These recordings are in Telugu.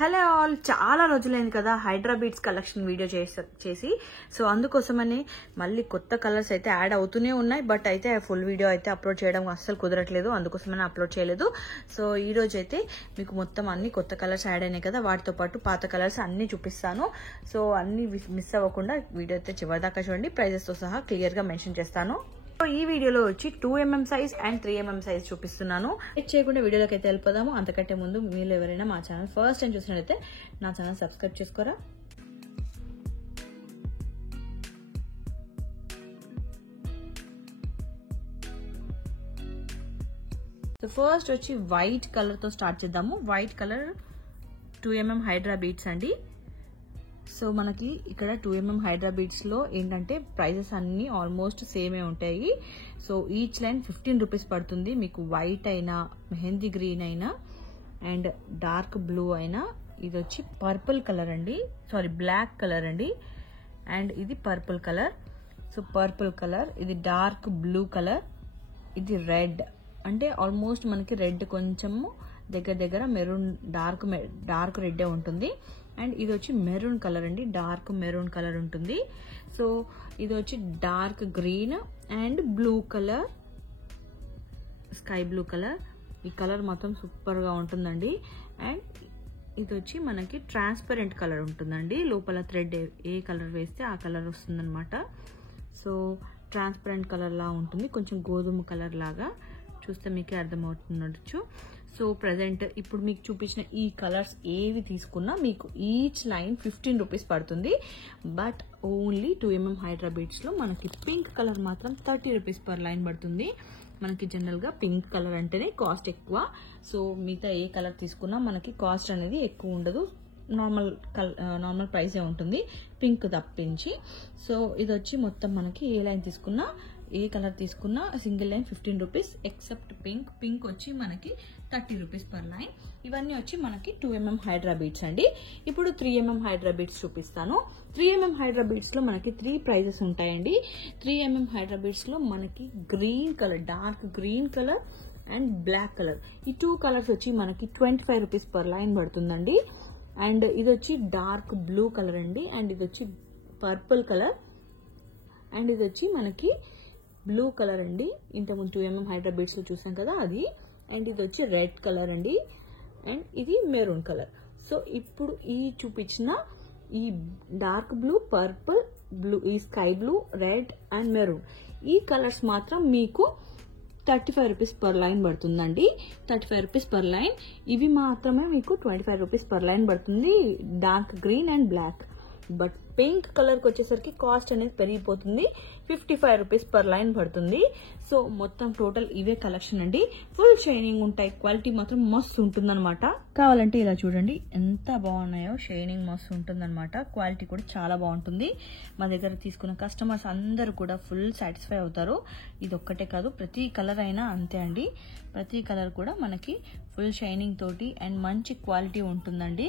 హలో ఆల్, చాలా రోజులైంది కదా హైడ్రా బీట్స్ కలెక్షన్ వీడియో చేసి. సో అందుకోసమని మళ్ళీ కొత్త కలర్స్ అయితే యాడ్ అవుతూనే ఉన్నాయి. బట్ అయితే ఫుల్ వీడియో అయితే అప్లోడ్ చేయడం అస్సలు కుదరట్లేదు, అందుకోసమని అప్లోడ్ చేయలేదు. సో ఈ రోజు అయితే మీకు మొత్తం అన్ని కొత్త కలర్స్ యాడ్ అయినాయి కదా, వాటితో పాటు పాత కలర్స్ అన్ని చూపిస్తాను. సో అన్ని మిస్ అవ్వకుండా వీడియో అయితే చివరిదాకా చూడండి, ప్రైజెస్తో సహా క్లియర్గా మెన్షన్ చేస్తాను. సో ఈ వీడియోలో వచ్చి 2mm size and 3mm size చూపిస్తున్నాను. చేయకుండా వీడియోలోకి అయితే వెళ్ళిపోదాము. అంతకంటే ముందు మీరు ఎవరైనా మా ఛానల్ ఫస్ట్ టైం చూసినట్లయితే నా ఛానల్ సబ్స్క్రైబ్ చేసుకోరా. సో ఫస్ట్ వచ్చి వైట్ కలర్ తో స్టార్ట్ చేద్దాము. White colour 2mm hydra beads అండి. సో మనకి ఇక్కడ 2mm హైడ్రా బీట్స్ లో ఏంటంటే ప్రైజెస్ అన్ని ఆల్మోస్ట్ సేమే ఉంటాయి. సో ఈచ్ లైన్ 15 రూపీస్ పడుతుంది. మీకు వైట్ అయినా, మెహందీ గ్రీన్ అయినా అండ్ డార్క్ బ్లూ అయినా. ఇది వచ్చి పర్పుల్ కలర్ అండి, సారీ బ్లాక్ కలర్ అండి. అండ్ ఇది purple colour. So purple colour, ఇది డార్క్ బ్లూ కలర్, ఇది రెడ్. అంటే ఆల్మోస్ట్ మనకి రెడ్ కొంచెము దగ్గర మెరూన్, డార్క్ రెడ్ ఉంటుంది. అండ్ ఇది వచ్చి మెరూన్ కలర్ అండి, డార్క్ మెరూన్ కలర్ ఉంటుంది. సో ఇది వచ్చి dark green and blue colour, sky blue colour. ఈ కలర్ మాత్రం సూపర్ గా ఉంటుందండి. అండ్ ఇది వచ్చి మనకి ట్రాన్స్పరెంట్ కలర్ ఉంటుందండి, లోపల థ్రెడ్ ఏ కలర్ వేస్తే ఆ కలర్ వస్తుందన్నమాట. సో ట్రాన్స్పరెంట్ కలర్ లా ఉంటుంది, కొంచెం గోధుమ కలర్ లాగా. చూస్తే మీకే అర్థమవుతుండొచ్చు. సో ప్రజెంట్ ఇప్పుడు మీకు చూపించిన ఈ కలర్స్ ఏవి తీసుకున్నా మీకు ఈచ్ లైన్ 15 రూపీస్ పడుతుంది. But only 2mm hydra beads లో మనకి పింక్ కలర్ మాత్రం 30 రూపీస్ పర్ లైన్ పడుతుంది. మనకి జనరల్ గా పింక్ కలర్ అంటేనే కాస్ట్ ఎక్కువ. సో మిగతా ఏ కలర్ తీసుకున్నా మనకి కాస్ట్ అనేది ఎక్కువ ఉండదు, నార్మల్ ప్రైసే ఉంటుంది, పింక్ తప్పించి. సో ఇది వచ్చి మొత్తం మనకి ఏ లైన్ తీసుకున్నా, ఏ కలర్ తీసుకున్నా single line 15 rupees except pink వచ్చి మనకి 30 రూపీస్ పర్ లైన్. ఇవన్నీ వచ్చి మనకి 2mm హైడ్రా బీట్స్ అండి. ఇప్పుడు 3mm హైడ్రా బీట్స్ చూపిస్తాను. 3mm హైడ్రా బీట్స్ లో మనకి 3 ప్రైజెస్ ఉంటాయండి. 3mm హైడ్రా బీట్స్ లో మనకి green colour, dark green colour and black colour, ఈ 2 కలర్స్ వచ్చి మనకి 25 రూపీస్ పర్ లైన్ పడుతుందండి. అండ్ ఇది వచ్చి డార్క్ బ్లూ కలర్ అండి. అండ్ ఇది వచ్చి పర్పుల్ కలర్. అండ్ ఇది వచ్చి మనకి బ్లూ కలర్ అండి, ఇంతకుముందు 2mm హైడ్రా బీట్స్ లో చూసాం కదా అది. అండ్ ఇది వచ్చి రెడ్ కలర్ అండి. అండ్ ఇది మెరూన్ కలర్. సో ఇప్పుడు ఈ చూపించిన ఈ డార్క్ బ్లూ, పర్పుల్, బ్లూ, ఈ sky blue, red and maroon, ఈ కలర్స్ మాత్రం మీకు 35 రూపీస్ పర్ లైన్ పడుతుందండి. 35 రూపీస్ పర్ లైన్. ఇవి మాత్రమే మీకు 25 రూపీస్ పర్ లైన్ పడుతుంది, dark green and black. But pink కలర్కి వచ్చేసరికి కాస్ట్ అనేది పెరిగిపోతుంది, 55 రూపీస్ పర్ లైన్ పడుతుంది. సో మొత్తం టోటల్ ఇవే కలెక్షన్ అండి. ఫుల్ షైనింగ్ ఉంటాయి, క్వాలిటీ మాత్రం మస్తు ఉంటుందన్నమాట. కావాలంటే ఇలా చూడండి ఎంత బాగున్నాయో, షైనింగ్ మస్తు ఉంటుందన్నమాట, క్వాలిటీ కూడా చాలా బాగుంటుంది. మా దగ్గర తీసుకున్న కస్టమర్స్ అందరూ కూడా ఫుల్ సాటిస్ఫై అవుతారు. ఇది ఒక్కటే కాదు, ప్రతి కలర్ అయినా అంతే అండి. ప్రతి కలర్ కూడా మనకి ఫుల్ షైనింగ్ తోటి అండ్ మంచి క్వాలిటీ ఉంటుందండి.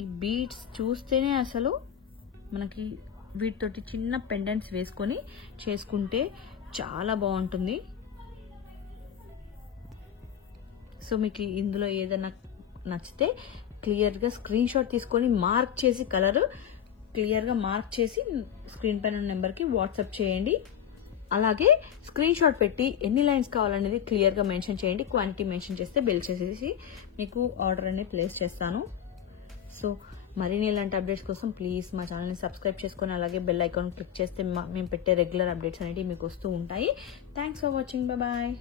ఈ బీడ్స్ చూస్తేనే అసలు మనకి వీటితోటి చిన్న పెండెంట్స్ వేసుకొని చేసుకుంటే చాలా బాగుంటుంది. సో మీకు ఇందులో ఏదైనా నచ్చితే క్లియర్గా స్క్రీన్ షాట్ తీసుకొని మార్క్ చేసి, కలర్ క్లియర్గా మార్క్ చేసి స్క్రీన్ పైన నెంబర్కి వాట్సాప్ చేయండి. అలాగే స్క్రీన్ షాట్ పెట్టి ఎన్ని లైన్స్ కావాలనేది క్లియర్గా మెన్షన్ చేయండి. క్వాంటిటీ మెన్షన్ చేస్తే బిల్ చేసేసి మీకు ఆర్డర్ అనేది ప్లేస్ చేస్తాను. సో మరిన్ని ఇలాంటి అప్డేట్స్ కోసం ప్లీజ్ మా ఛానల్ని సబ్స్క్రైబ్ చేసుకొని అలాగే బెల్ ఐకాన్ క్లిక్ చేస్తే మేము పెట్టే రెగ్యులర్ అప్డేట్స్ అనేవి మీకు వస్తూ ఉంటాయి. Thanks for watching, bye.